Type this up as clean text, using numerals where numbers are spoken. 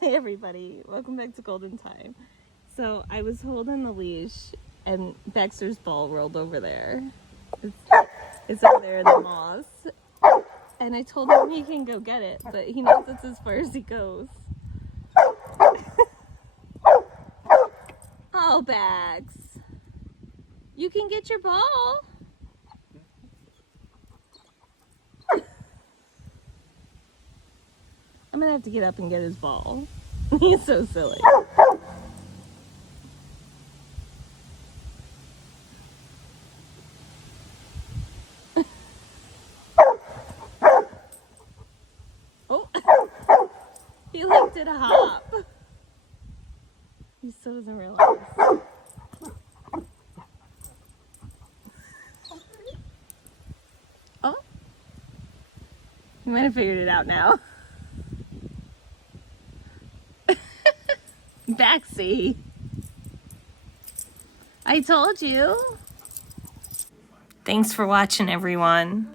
Hey everybody, welcome back to Golden Time. So I was holding the leash and Baxter's ball rolled over there. It's over there in the moss. And I told him he can go get it, but he knows it's as far as he goes. Oh, Bax. You can get your ball. I'm gonna have to get up and get his ball. He's so silly. Oh, he like did a hop. He still doesn't realize. Oh, he might have figured it out now. Baxy. I told you. Thanks for watching, everyone.